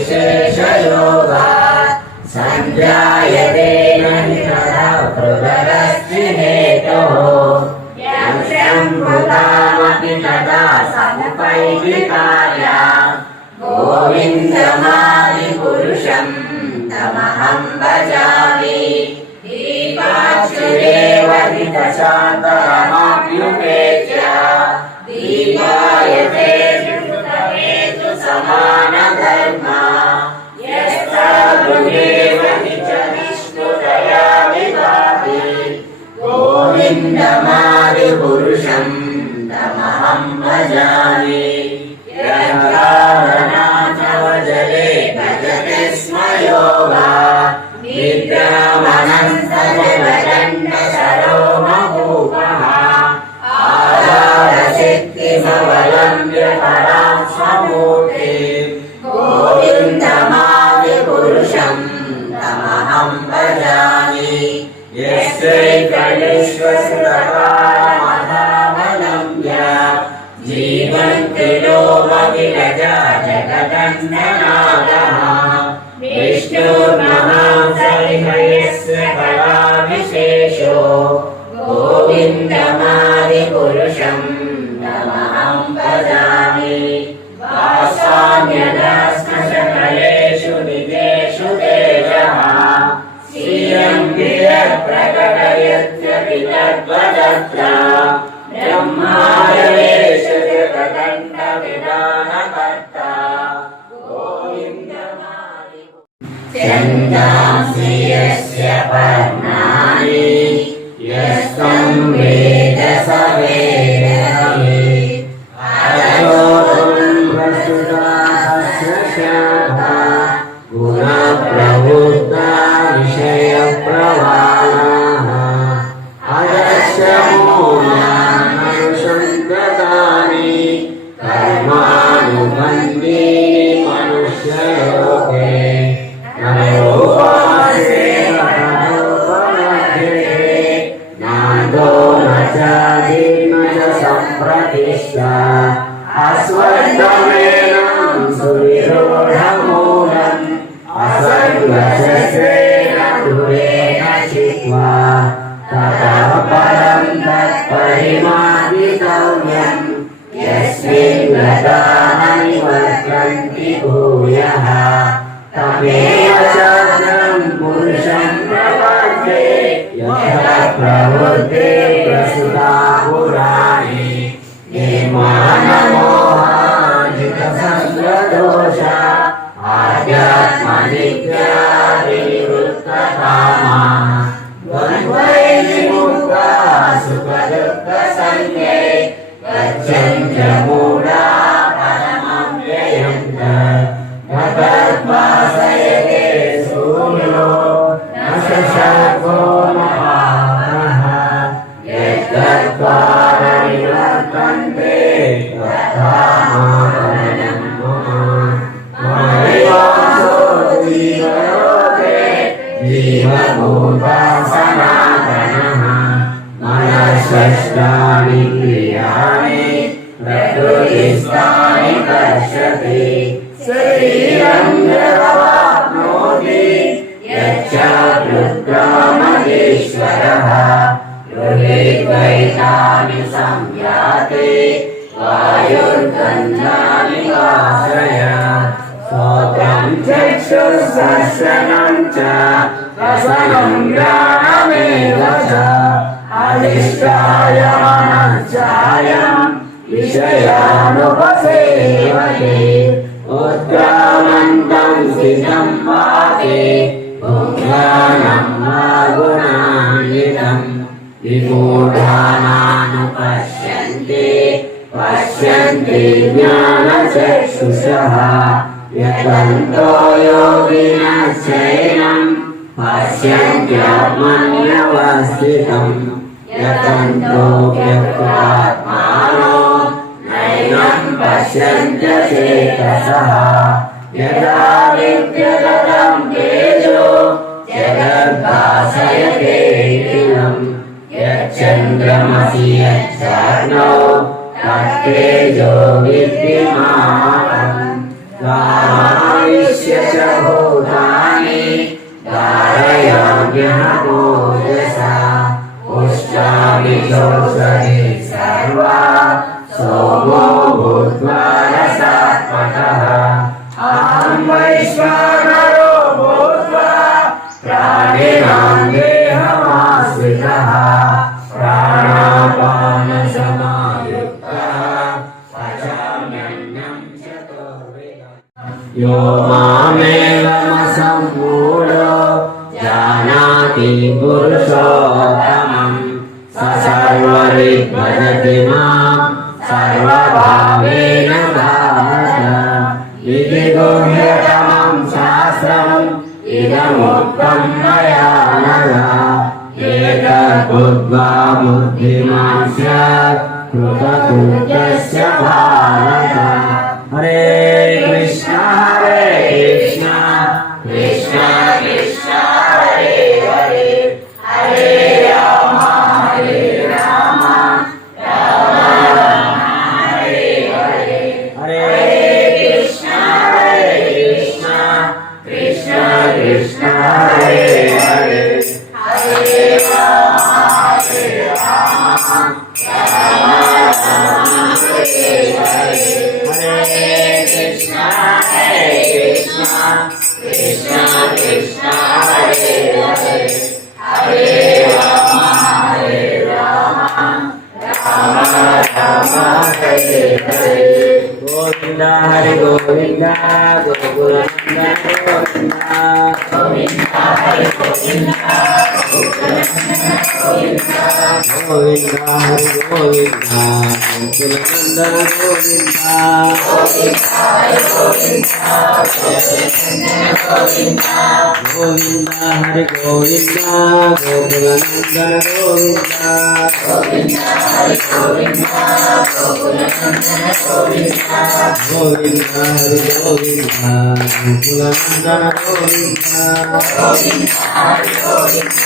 विकारविशेषयोगा सञ्जायते न हि तदा पृथगस्ति हेतोः यं शम्भुतामपि तदा समुपैविकार्या गोविन्दमादिपुरुषं तमहं भजामि दीपाक्षुरेव हितशान्तरमाप्युपेत्य दीपायते आधारशक्तिमवलम्ब्य परां स्वमूर्ति गोविन्दमादिपुरुषं तमहं भजामि यस्यैकविश्वसुतकामधावलम्ब्य जीवन्ति लोमविरजा जगदन्ननादः विष्णुर्महासरिहयस्य कलाविशेषो गोविन्दमादिपुरुषं वे प्रवृत्ते प्रसुता पुराणे निर्माणमोहाजितसङ्गदोष आध्यात्मनित्यादिवृत्तकामा द्वन्द्वैर्मुक्ता सुखदुःखसङ्गे गच्छन्त्यमूढा परमव्ययम् न तद्वासयते सूर्यो न शशको यक्षाभृद्ब्रह्मणीश्वरः गृहे द्वैतानि संयाते, वायुर्गन्धानि वासय। श्रोत्रम् चक्षुर्दर्शनम् च रसनम् ज्ञानमेव च। अधिष्ठाय विषयानुपसेवये उद्गामन्तम् सिजम् वाते। विमूढानानुपश्यन्ति पश्यन्ति ज्ञानचक्षुषः यतन्तो योगिनश्चैनं पश्यन्त्यात्मन्यवस्थितम् यतन्तोऽप्यक्रात्मानो नैनं पश्यन्त्यचेतसः यदा विद्यगतं तेजो जगद्भासयतेऽखिलम् यच्चन्द्रमसि यच्चाग्नौ तत्तेजो विद्यमानम्। त्वामाविश्य सर्वा सोमो भूत्वा इति गुह्यतमं शास्त्रम् इदमुक्तं मया नघ एतद्बुद्ध्वा बुद्धिमान् स्यात् कृतकृत्यस्य भारत हरे कृष्ण हरे कृष्ण గోవింద హరి గోవింద గోకుల గోవింద గోవింద హరి గోవింద గోవింద హరి గోవింద కుందర గోవింద గోవింద హరి గోవింద గోకులందర గోవింద గోవింద హరి గోవింద గోకులందర గోవింద గోవింద హరి గోవింద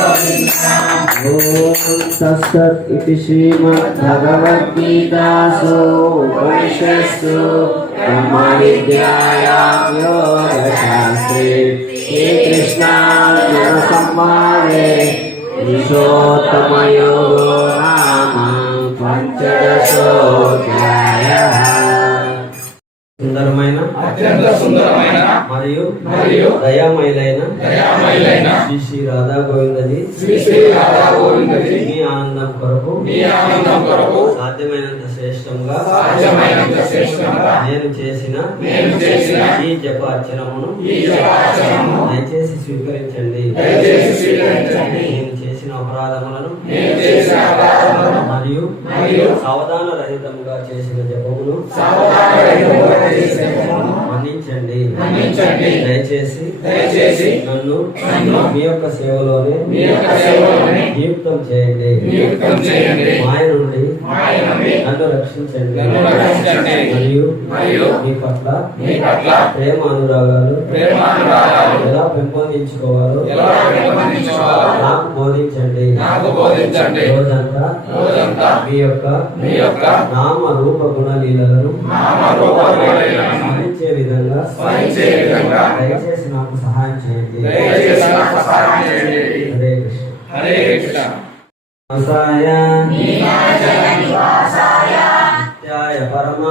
तत्सत् इति श्रीमद्भगवद्गीतासु उपनिषत्सु ब्रह्मविद्यायां योगशास्त्रे श्रीकृष्णार्जुनसंवादे पुरुषोत्तमयोगो नाम पञ्चदशोऽध्यायः సుందరమైన అత్యంత సుందరమైన మరియు మరియు దయామయులైన దయామయులైన శ్రీ శ్రీ రాధా గోవిందజీ శ్రీ శ్రీ రాధా గోవిందజీ మీ ఆనందం కొరకు మీ ఆనందం కొరకు సాధ్యమైనంత శ్రేష్టంగా సాధ్యమైనంత శ్రేష్టంగా నేను చేసిన నేను చేసిన ఈ జప అర్చనమును ఈ జపాచరణము దయచేసి స్వీకరించండి. దయచేసి స్వీకరించండి. నేను చేసిన అపరాధములను నేను చేసిన అపరాధములను మరియు సావధాన రహితంగా చేసిన జపమును సావధానరహితముగా చేసిన జపమును మన్నించండి మన్నించండి. దయచేసి దయచేసి నన్ను నన్ను మీ యొక్క సేవలోనే మీ యొక్క సేవలోనే నియుక్తం చేయండి నియుక్తం చేయండి. మాయ నుండి మాయ నుండి నన్ను రక్షించండి నన్ను రక్షించండి. మరియు మరియు మీ పట్ల మీ పట్ల ప్రేమ అనురాగాలు ప్రేమానురాగాలు ఎలా పెంపొందించుకోవాలో ఎలా పెంపొందించుకోవాలో నాకు బోధించండి నాకు బోధించండి. రోజంతా రోజంతా మీ యొక్క మీ యొక్క నామ రూప గుణలీలను నామ రూప గుణలీలను స్మరించే విధంగా స్మరించే విధంగా దయచేసి నాకు సహాయం చేయండి. దయచేసి నాకు సహాయం చేయండి. హరే కృష్ణ. హరే కృష్ణ. నివాసాయ. నిత్యాయ పరమాత్మనే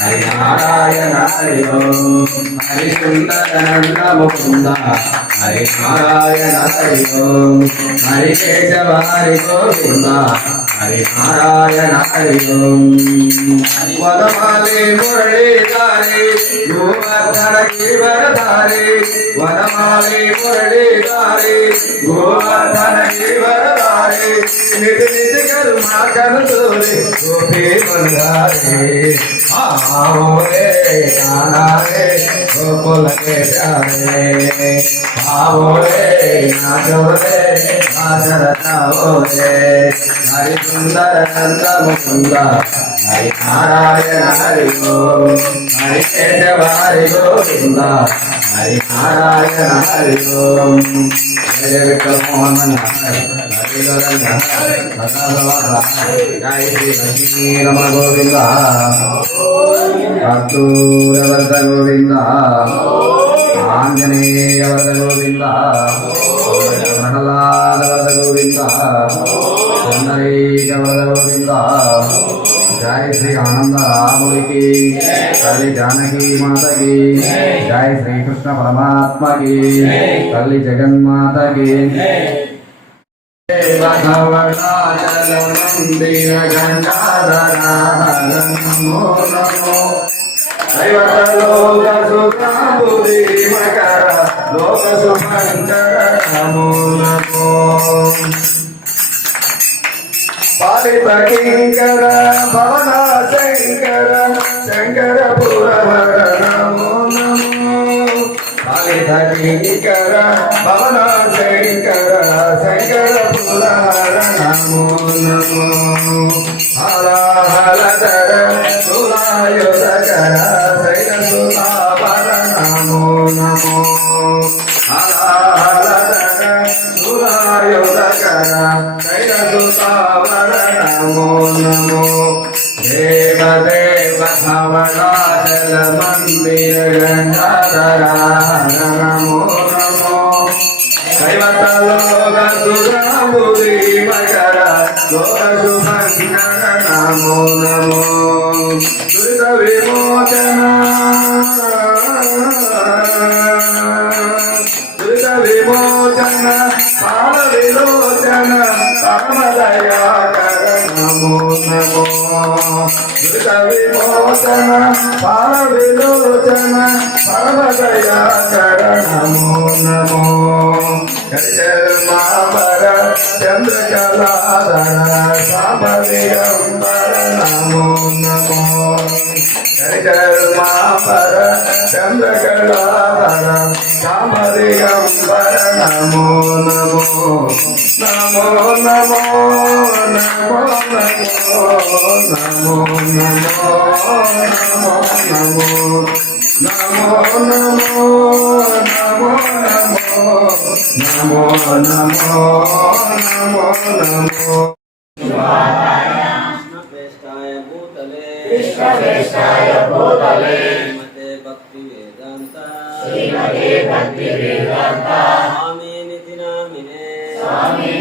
హరి నారాయణ హరి ఓం హరి సుందర ముకుంద హరి నారాయణ హరి ఓం హరి కేశవ హరి గోవింద హరి నారాయణ హరి ఓం వనమాలి మురళీధారి గోవర్ధన గిరివరధారి వనమాలి మురళీధారి గోవర్ధన నిధి నిధి గోపీ బంగారే భావోరే నానారే గోకులకే జారే భావోరే నాజోరే నాజరతావోరే హరి సుందర నందము సుంద హరి నారాయణ హరి ఓం హరి కేశవ హరి గోవింద హరి నారాయణ హరి ఓం జగన్మోహన్ గాయత్రి నమ గోవింద కర్తూరవర్ధ గోవింద ఆంజనేయవర్ధ గోవింద ప్రహ్లాదవర్ధ గోవింద చంద్రైకవర్ధ గోవింద జయ శ్రీ ఆనంద రాముడికి తల్లి జానకి మాతకి జయ శ్రీకృష్ణ పరమాత్మకి తల్లి జగన్మాతకి భగవడాచలమందిర గంగాధరా నమో నమో దైవతలోక సుఖాంబుది మకర లోక సుమంకర నమో నమో పాలిత కింకర భవన శంకర శంకర దేవ భవనాచల మందిర గంగాధర నమో నమో దైవతలోక మకర లోక నమో నమో. నమో నమో విమోచన పాల విలోచన పరమదయాకర నమో నమో చర్మాపర చంద్రకళాధర సామరియంబర నమో నమో చర్మాపర చంద్రకళాధర సామరియంబర నమో నమో నమో నమో నమో भक्ति वेदांता स्वामी निधि नामिने स्वामी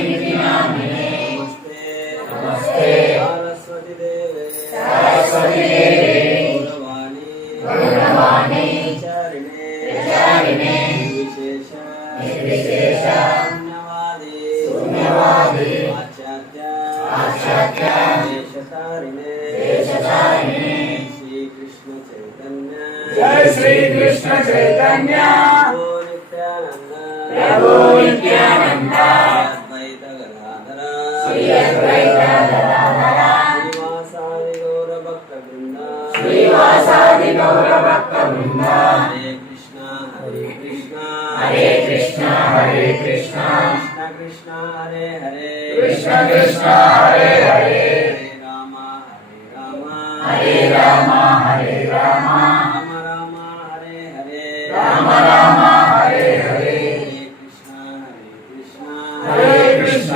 శ్రీవాసాది గౌర భక్త బృంద శ్రీవాసాది గౌర భక్త బృంద హరే కృష్ణ హరే కృష్ణ హరే కృష్ణ హరే కృష్ణ కృష్ణ కృష్ణ హరే హరే కృష్ణ కృష్ణ హరే హరే హరే రామ హరే రామ హరే రామ హరే రామ రామ రామ హరే హరే రామ రామ హరే హరే కృష్ణ హరే కృష్ణ హరే కృష్ణ